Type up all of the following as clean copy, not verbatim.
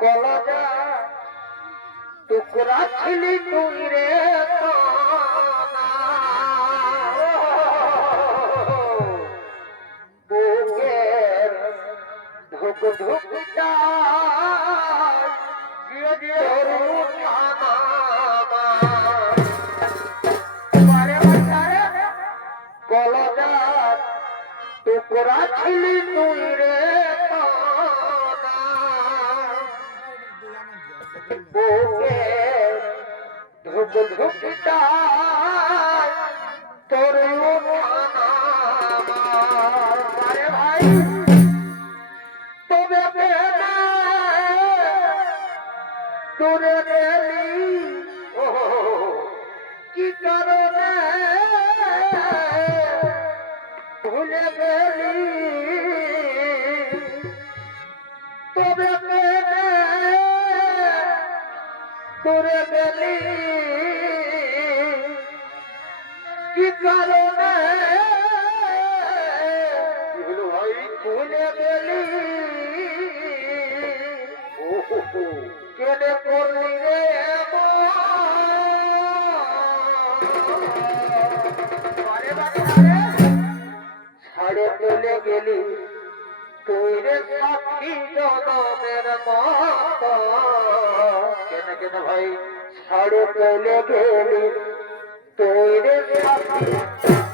কলজা টুকরা ছিলি তুই রে বুকের ধুক ধুক কলজা টুকরা ছিলি তুই রে বুকের ধুক ধুক তোর ভাই তবে তোরে গেলি কি কারণে ভুলে গেলি তবে তোরে গেলি কি কারণে ভাই ভুলে গেলি কেনে করলি রে ছাড়ে চলে গেলি তুই রে সাক্ষী জনমের মত কেনে কেনে ভাই ছাড়ে চলে গেলি তুই রে সাক্ষী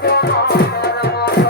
জনমের মত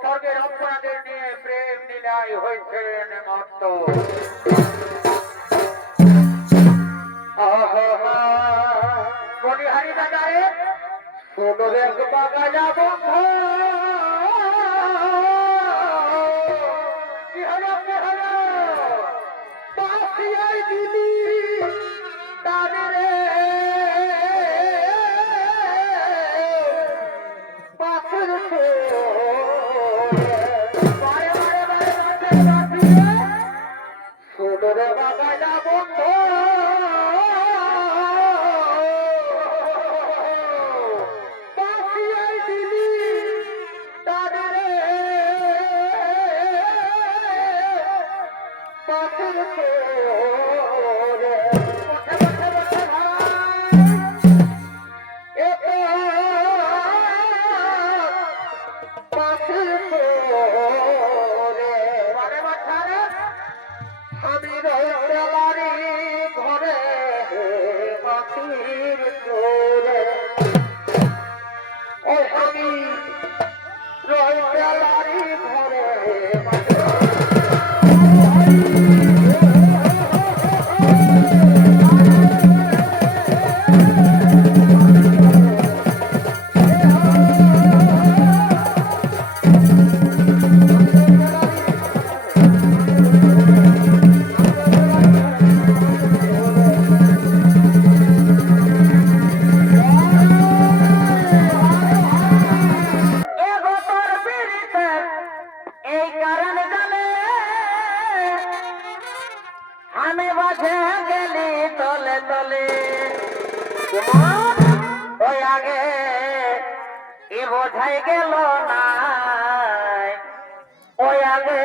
স্বর্গের অপরাধের নিয়ে প্রেম লীলায় হয়েছেন মত্ত। মণিহারি দাদারে সোনর এক বাগালা বন্ধ কি হলো পাশিয়াই দিলি তাদের পাশের সোনর বাগালা বন্ধ বোঝাই গেল না ওই আগে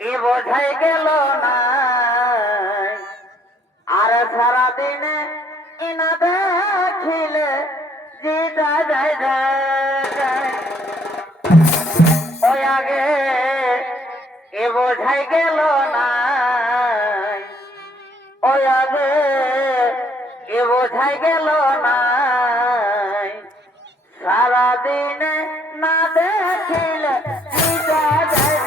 এ বোঝাই গেল না আর সারাদিনে ইনা দেখিলে জিতা যায় যায় ওই আগে এ বোঝাই গেল না ওই আগে এ বোঝাই গেল না সারাদিনে না দেখিলে জিতা যায়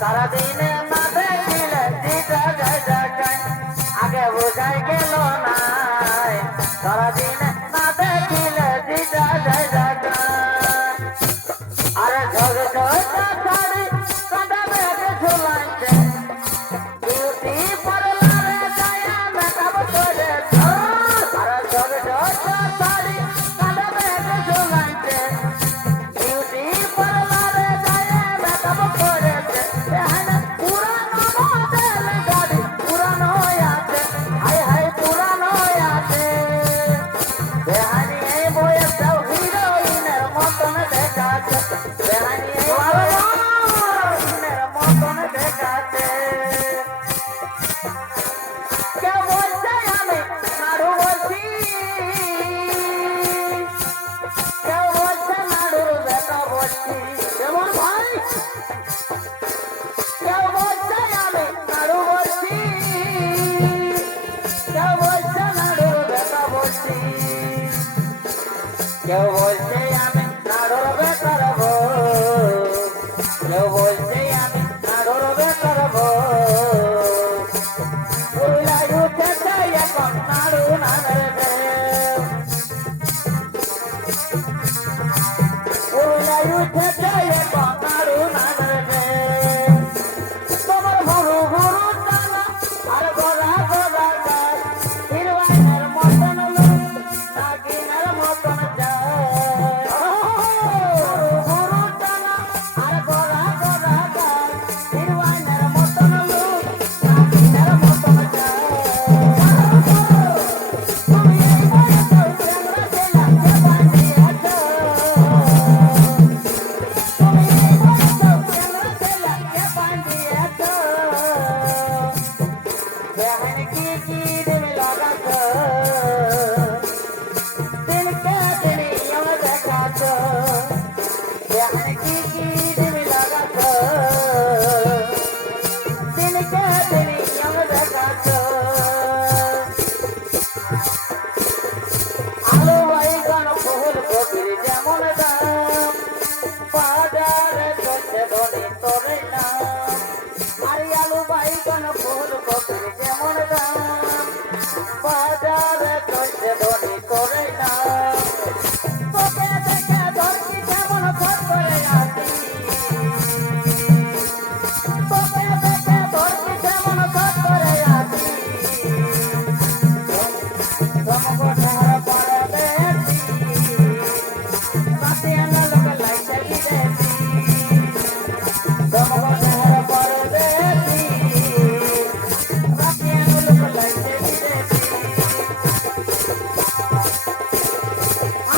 সারাদিনে না দেখিলে জিতা যায় যায় আগে বোঝাই গেল না সারাদিনে না দেখিলে জিতা যায় যায় আরে ঝগে ঝগা ছাড়ি কাঁদা বেগে ঝুলাইছে বিউটি পার্লারে যায় মেকআপ করে আরে ঝগে ঝগা ছাড়ি কাঁদা বেগে ঝুলাইছে বিউটি পার্লারে যায় মেকআপ করে কেউ বলছে আমি নাড়র বেকার বউ, কেউ বলছে আমি নাড়র বেকার বউ, পুরুলাই উঠেছে এখন নাড়ু নামের প্রেম, পুরুলাই উঠেছে এখন নাড়ু নামের প্রেম, তোমার হরু হরু টানা আর গড়া গড়া গাছ, হিরোইনের মতন লোক নাগিনের মতন যায়, হরু হরু টানা আর গড়া গড়া গাছ, হিরোইনের মতন লোক নাগিনের মতন যায়, তুমি এই বয়সে চ্যাংড়া ছেলেকে বানিয়েছ, তুমি এই বয়সে চ্যাংড়া ছেলেকে বানিয়েছ, बहन की गीत में लगा तो दिल के दुनिया में देखा तो बहन की गीत में लगा तो दिल के दुनिया में देखा तो आलू बैगन फूल कोबिर जेमन दाम बाजारे चलছে ধনী তোরে নাম আরে আলু বাইগন ফুল কোবির যেমন দাম বাজারে চলছে ধনী তোরে নাম তোকে দেখে ধরছি যেমন ধর করে আসি তোকে দেখে ধরছি যেমন ধর করে আসি তোমাকে ধার পড়ে বেশি কাছে আনা লোক লাইতে দিয়েছি তোমাকে ধার পড়ে বেশি কাছে আনা লোক লাইতে দিয়েছি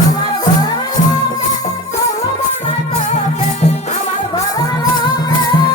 আমার ঘরের লোকে তোলো বানাই তোকে আমার ঘরের লোকে আমার ঘরের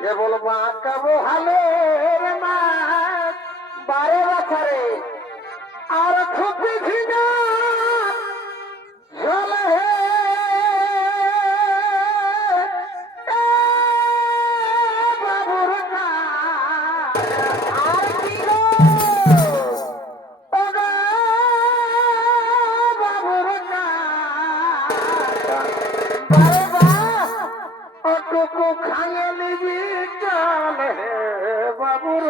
কেবল বাঁকাবো হালের মাছ 12 বছরে আর খুবই ভিজা ঝলে নিয়ে নিবি চল হে বাবুর